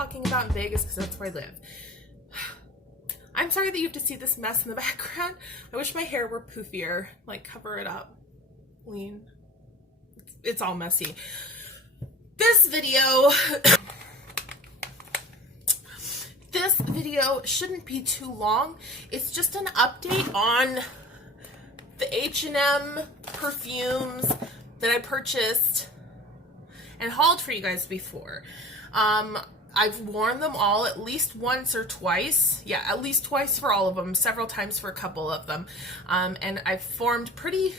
talking about in Vegas because that's where I live. I'm sorry that you have to see this mess in the background. I wish my hair were poofier, like cover it up. Lean. It's all messy. This video shouldn't be too long. It's just an update on the H&M perfumes that I purchased and hauled for you guys before. I've worn them all at least once or twice. Yeah, at least twice for all of them, several times for a couple of them. And I've formed pretty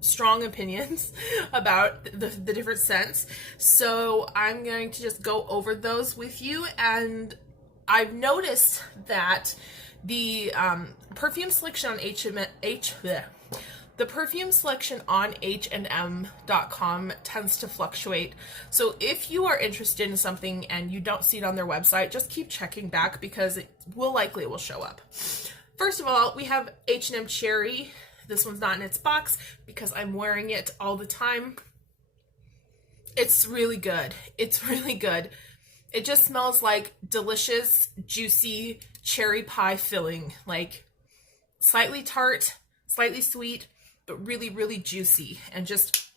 strong opinions about the different scents. So I'm going to just go over those with you. And I've noticed that the perfume selection on the perfume selection on H&M.com tends to fluctuate. So if you are interested in something and you don't see it on their website, just keep checking back because it will show up. First of all, we have H&M Cherry. This one's not in its box because I'm wearing it all the time. It's really good. It's really good. It just smells like delicious, juicy cherry pie filling, like slightly tart, slightly sweet, but really, really juicy, and just,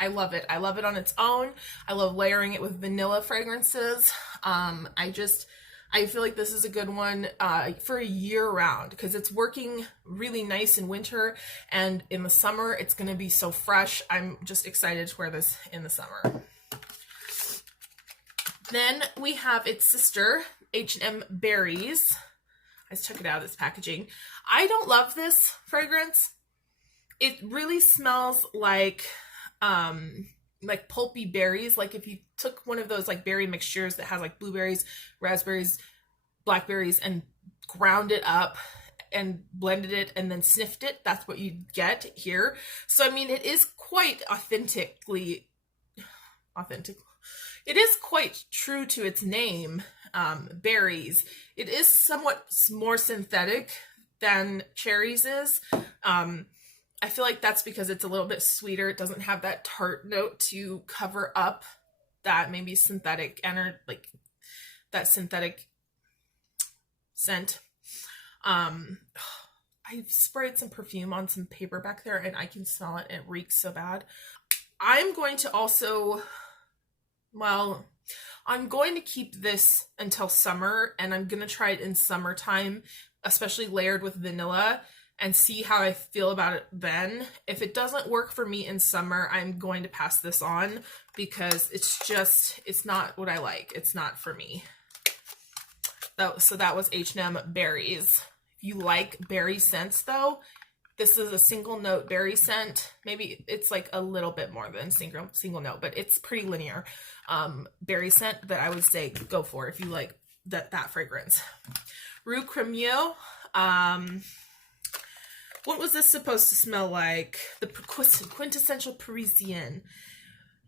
I love it. I love it on its own. I love layering it with vanilla fragrances. I feel like this is a good one for year round because it's working really nice in winter, and in the summer it's going to be so fresh. I'm just excited to wear this in the summer. Then we have its sister, H&M Berries. I just took it out of this packaging. I don't love this fragrance. It really smells like pulpy berries. Like if you took one of those like berry mixtures that has like blueberries, raspberries, blackberries, and ground it up and blended it and then sniffed it, that's what you get here. So I mean, it is quite authentic. It is quite true to its name, berries. It is somewhat more synthetic than cherries is. I feel like that's because it's a little bit sweeter. It doesn't have that tart note to cover up that maybe synthetic like that synthetic scent. I've sprayed some perfume on some paper back there and I can smell it. It reeks so bad. I'm going to keep this until summer, and I'm going to try it in summertime, especially layered with vanilla, and see how I feel about it then. If it doesn't work for me in summer, I'm going to pass this on because it's not what I like. It's not for me. So that was H&M Berries. If you like berry scents though, this is a single note berry scent. Maybe it's like a little bit more than single note, but it's pretty linear berry scent that I would say go for if you like that fragrance. Rue C. What was this supposed to smell like? The quintessential Parisian.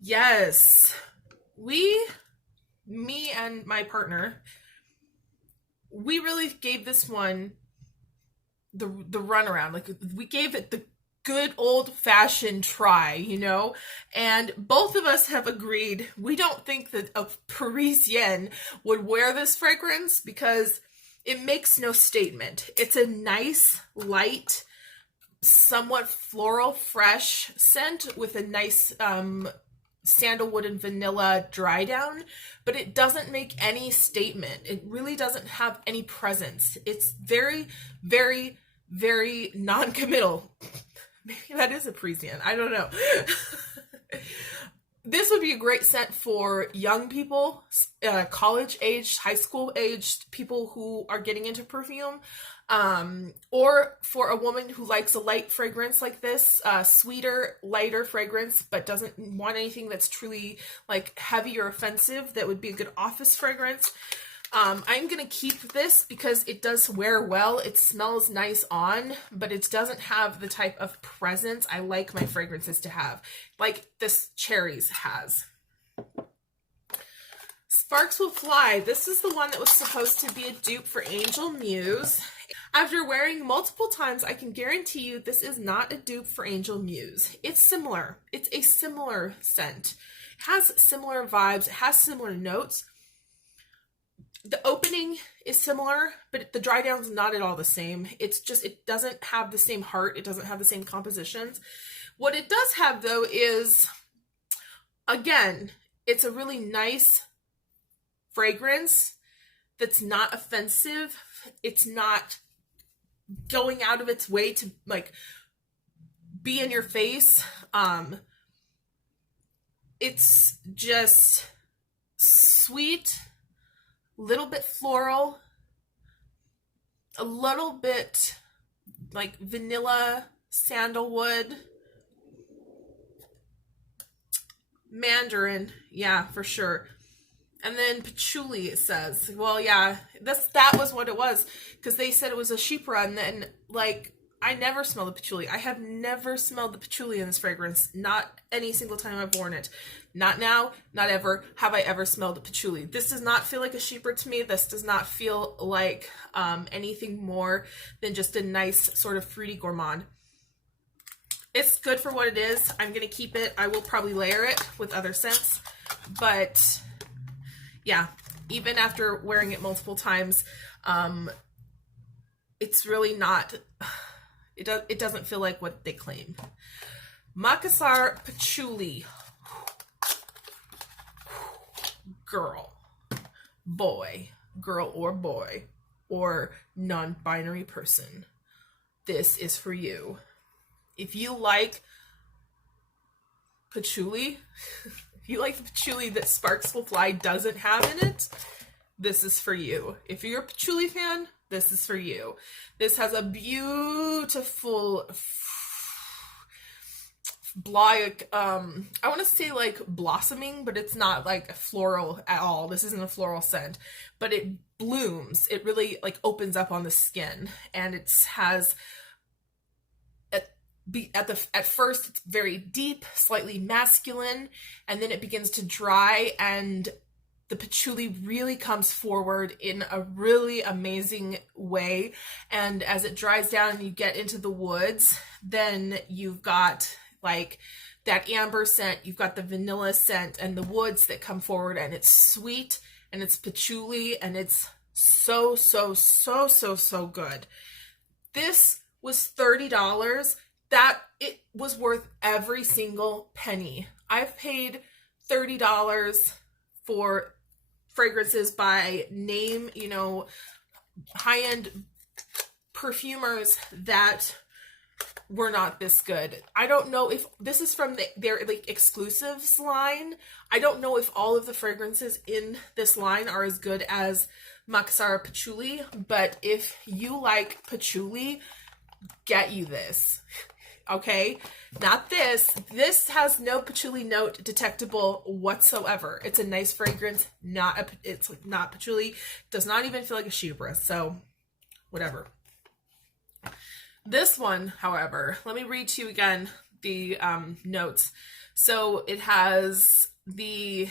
Yes. Me and my partner, we really gave this one the runaround. Like, we gave it the good old-fashioned try, you know? And both of us have agreed we don't think that a Parisian would wear this fragrance because it makes no statement. It's a nice, light, somewhat floral, fresh scent with a nice sandalwood and vanilla Drydown, but it doesn't make any statement. It really doesn't have any presence. It's very, very, very non-committal. Maybe that is a Parisian. I don't know. This would be a great scent for young people, college-aged, high school-aged people who are getting into perfume, or for a woman who likes a light fragrance like this, sweeter, lighter fragrance, but doesn't want anything that's truly like heavy or offensive. That would be a good office fragrance. I'm going to keep this because it does wear well. It smells nice on, but it doesn't have the type of presence I like my fragrances to have, like this Cherries has. Sparks Will Fly. This is the one that was supposed to be a dupe for Angel Muse. After wearing multiple times, I can guarantee you this is not a dupe for Angel Muse. It's similar. It's a similar scent. It has similar vibes. It has similar notes. The opening is similar, but the Drydown's not at all the same. It's just, it doesn't have the same heart. It doesn't have the same compositions. What it does have, though, is, again, it's a really nice fragrance that's not offensive. It's not going out of its way to, like, be in your face. It's just sweet, little bit floral, a little bit like vanilla, sandalwood, mandarin, yeah, for sure. And then patchouli, it says. Well, yeah, that was what it was, because they said it was a chypre, and then, like, I never smell the patchouli. I have never smelled the patchouli in this fragrance. Not any single time I've worn it. Not now, not ever have I ever smelled the patchouli. This does not feel like a chypre to me. This does not feel like anything more than just a nice sort of fruity gourmand. It's good for what it is. I'm going to keep it. I will probably layer it with other scents. But yeah, even after wearing it multiple times, it's really not... It doesn't feel like what they claim. Makassar Patchouli. Girl, boy, girl or boy, or non-binary person. This is for you. If you like patchouli, if you like the patchouli that Sparks Will Fly doesn't have in it, this is for you. If you're a patchouli fan, this is for you. This has a beautiful, like, I want to say like blossoming, but it's not like a floral at all. This isn't a floral scent, but it blooms. It really like opens up on the skin, and it has at first it's very deep, slightly masculine, and then it begins to dry, and the patchouli really comes forward in a really amazing way. And as it dries down and you get into the woods, then you've got like that amber scent, you've got the vanilla scent and the woods that come forward, and it's sweet and it's patchouli, and it's so good. This was $30. That it was worth every single penny. I've paid $30 for fragrances by name, you know, high-end perfumers that were not this good. I don't know if this is from their like exclusives line. I don't know if all of the fragrances in this line are as good as Makassar Patchouli, but if you like patchouli, get you this. Okay, not this. This has no patchouli note detectable whatsoever. It's a nice fragrance, it's not patchouli. Does not even feel like a chypre, so whatever. This one, however, let me read to you again the notes. So it has the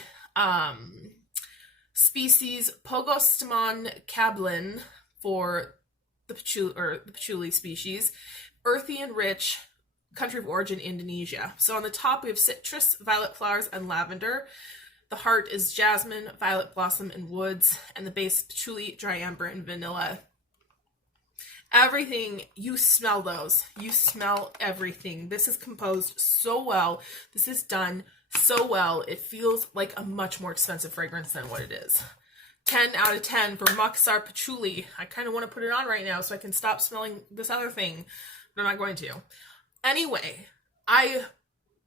species Pogostemon cablin for the patchouli species, earthy and rich. Country of origin, Indonesia. So on the top we have citrus, violet flowers, and lavender. The heart is jasmine, violet blossom, and woods. And the base, patchouli, dry amber, and vanilla. Everything, you smell those. You smell everything. This is composed so well. This is done so well. It feels like a much more expensive fragrance than what it is. 10 out of 10 for Makassar Patchouli. I kind of want to put it on right now so I can stop smelling this other thing, but I'm not going to. Anyway, I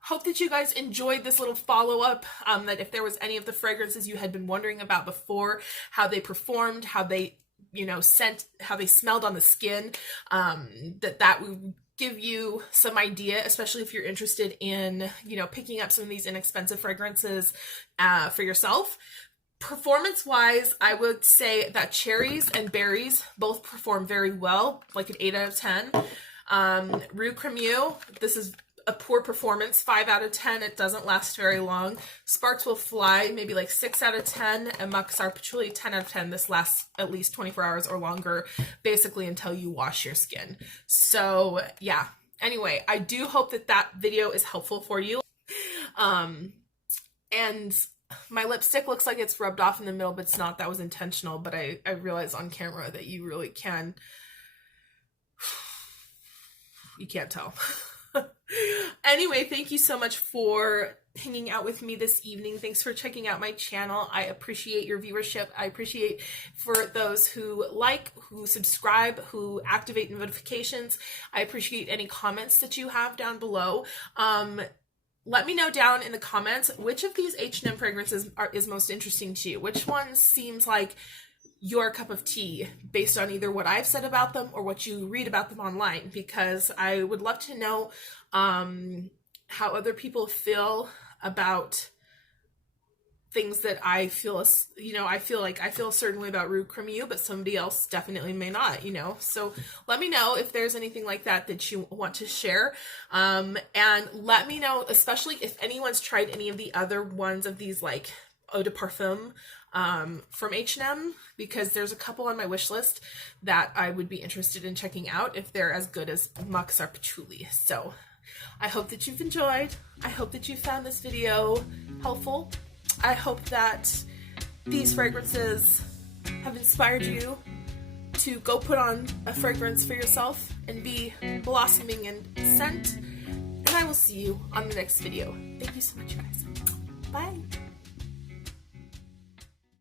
hope that you guys enjoyed this little follow-up, that if there was any of the fragrances you had been wondering about before, how they performed, how they, you know, how they smelled on the skin, that would give you some idea, especially if you're interested in, you know, picking up some of these inexpensive fragrances for yourself. Performance-wise, I would say that cherries and berries both perform very well, like an 8 out of 10. Rue C, this is a poor performance, 5 out of 10. It doesn't last very long. Sparks Will Fly, maybe like 6 out of 10. And Makassar Patchouli, 10 out of 10. This lasts at least 24 hours or longer, basically until you wash your skin. So yeah, anyway, I do hope that that video is helpful for you. And My lipstick looks like it's rubbed off in the middle, but it's not. That was intentional, but I realized on camera that you really can, you can't tell. Anyway, thank you so much for hanging out with me this evening. Thanks for checking out my channel. I appreciate your viewership. I appreciate for those who like, who subscribe, who activate notifications. I appreciate any comments that you have down below. Let me know down in the comments which of these H&M fragrances is most interesting to you. Which one seems like your cup of tea based on either what I've said about them or what you read about them online, because I would love to know how other people feel about things that I feel, you know, I feel a certain way about Rue C, but somebody else definitely may not, you know. So let me know if there's anything like that that you want to share. And let me know, especially if anyone's tried any of the other ones of these like eau de parfum from H&M, because there's a couple on my wish list that I would be interested in checking out if they're as good as Makassar Patchouli. So I hope that you've enjoyed. I hope that you found this video helpful. I hope that these fragrances have inspired you to go put on a fragrance for yourself and be blossoming in scent. And I will see you on the next video. Thank you so much, guys. Bye.